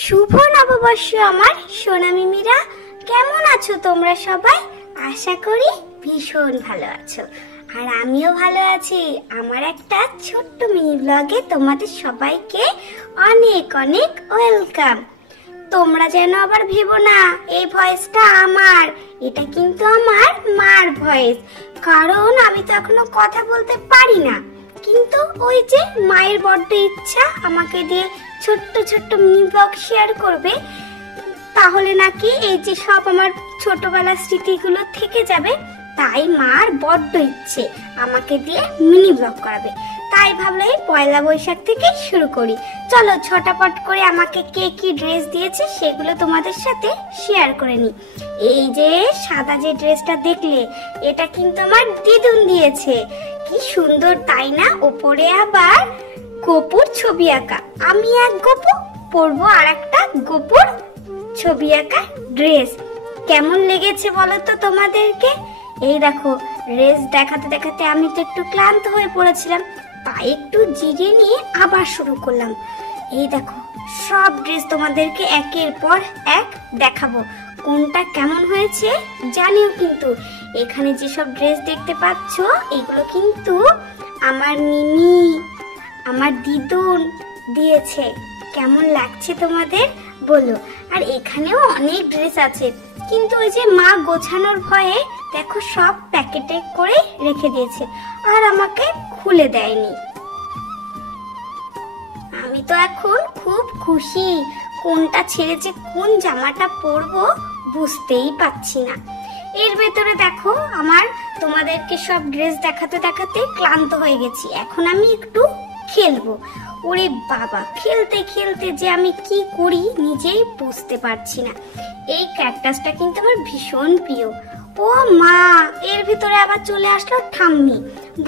শুভ নববর্ষ আমার সোনা মিমিরা, কেমন আছো তোমরা সবাই? আশা করি ভীষণ ভালো আছো, আর আমিও ভালো আছি। আমার একটা ছোট্ট মিনি ব্লগে তোমাদের সবাইকে অনেক অনেক ওয়েলকাম। তোমরা যেন আবার ভেবো না এই ভয়েসটা আমার, এটা কিন্তু আমার মার ভয়েস, কারণ আমি তো এখনো কথা বলতে পারি না। কিন্তু ওই যে মায়ের বড্ড ইচ্ছা আমাকে দিয়ে ছোট্ট ছোট্ট মিনি ব্লগ শেয়ার করবে, তাহলে নাকি এই যে সব আমার ছোটবেলার স্মৃতিগুলো থেকে যাবে। তাই মার বড্ড ইচ্ছে আমাকে দিয়ে মিনি ব্লগ করাবে। তাই ভাবলাম এই পয়লা বৈশাখ থেকে শুরু করি। চলো ছটাপট করে আমাকে কে কি ড্রেস দিয়েছে সেগুলো তোমাদের সাথে শেয়ার করে নি। এই যে সাদা যে ড্রেসটা দেখলে, এটা কিন্তু আমার দিদুন দিয়েছে। কি সুন্দর তাই না? ওপরে আবার গোপুর ছবি আঁকা, আমি এক গোপু পরবো আর একটা গোপুর ছবি আঁকা ড্রেস। কেমন লেগেছে বলো তো তোমাদেরকে? এই দেখো ড্রেস দেখাতে দেখাতে আমি তো একটু ক্লান্ত হয়ে পড়েছিলাম, তাই একটু জিরিয়ে নিয়ে আবার শুরু করলাম। এই দেখো সব ড্রেস তোমাদেরকে একের পর এক দেখাবো, কোনটা কেমন হয়েছে জানিও। কিন্তু এখানে যেসব ড্রেস দেখতে পাচ্ছ এগুলো কিন্তু আমার মিমি, আমার দিদুন দিয়েছে। কেমন লাগছে তোমাদের বলো? আর এখানেও অনেক ড্রেস আছে, কিন্তু ওই যে মা গোছানোর ভয়ে দেখো সব প্যাকেটে করে রেখে দিয়েছে আর আমাকে খুলে দেয়নি। আমি তো এখন খুব খুশি, কোনটা ছেড়ে যে কোন জামাটা পরবো বুঝতেই পারছি না। এর ভেতরে দেখো আমার তোমাদেরকে সব ড্রেস দেখাতে দেখাতে ক্লান্ত হয়ে গেছি, এখন আমি একটু খেলবো। ওরে বাবা, খেলতে খেলতে যে আমি কি করি নিজেই বুঝতে পারছি না। এই ক্যাকটাসটা কিন্তু আমার ভীষণ প্রিয়। ও মা, এর ভিতরে আবার চলে আসলো ঠাম্মি,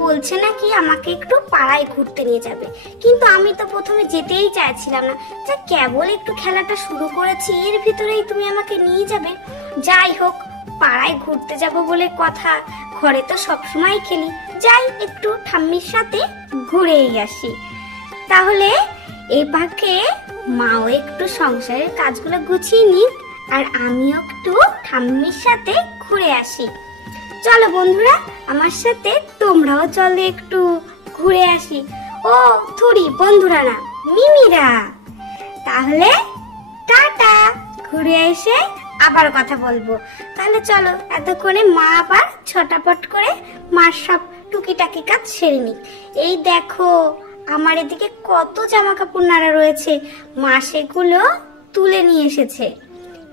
বলছে নাকি আমাকে একটু পাড়ায় ঘুরতে নিয়ে যাবে। কিন্তু আমি তো প্রথমে যেতেই চাইছিলাম না, যে কেবল একটু খেলাটা শুরু করেছি এর ভিতরেই তুমি আমাকে নিয়ে যাবে। যাই হোক, পাড়ায় ঘুরতে যাব বলে কথা, ঘরে তো সবসময় খেলি, যাই একটু ঠাম্মির সাথে ঘুরেই আসি। তাহলে এই পাখে মাও একটু সংসারের কাজগুলো গুছিয়ে নিক, আর আমিও একটু ঠাম্মির সাথে ঘুরে আসি। চলো বন্ধুরা, আমার সাথে তোমরাও চলো একটু ঘুরে আসি। ও থুরি, বন্ধুরা না, মিমিরা। তাহলে টাটা, ঘুরে এসে আবার কথা বলবো। তাহলে চলো, এতক্ষণে মা আবার ছটাপট করে মার সব টুকিটাকি কাজ সেরে নিক। এই দেখো আমার এদিকে কত জামা কাপড় নাড়া রয়েছে, মা সেগুলো তুলে নিয়ে এসেছে,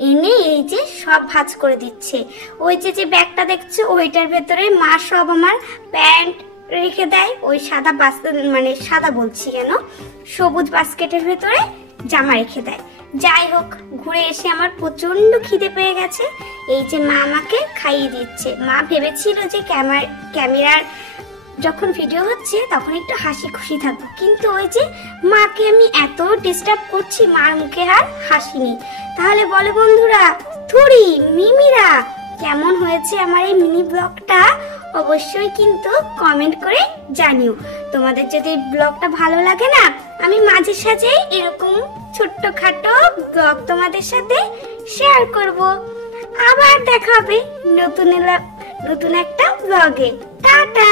এনে এই যে সব ভাঁজ করে দিচ্ছে। ওই যে যে ব্যাগটা দেখছো ওইটার ভেতরে মা সব আমার প্যান্ট রেখে দেয়, ওই সাদা বাস্কেট, মানে সাদা বলছি কেন, সবুজ বাস্কেটের ভেতরে জামা রেখে দেয়। যাই হোক, ঘুরে এসে আমার প্রচন্ড খিদে পেয়ে গেছে, এই যে মা আমাকে খাইয়ে দিচ্ছে। মা ভেবেছিল যে ক্যামেরার যখন ভিডিও হচ্ছে তখন একটু হাসি খুশি থাকবো, কিন্তু ওই যে মাকে আমি এত ডিস্টার্ব করছি, মার মুখে আর হাসি নেই। তাহলে বলো বন্ধুরা, থুরি মিমিরা, কেমন হয়েছে আমার এই মিনি ব্লগটা? অবশ্যই কিন্তু কমেন্ট করে জানিও। তোমাদের যদি ব্লগটা ভালো লাগে না, আমি মাঝে সাঝে এরকম ছোট্টখাটো ব্লগ তোমাদের সাথে শেয়ার করব। আবার দেখা হবে নতুন একটা ব্লগে। টাটা।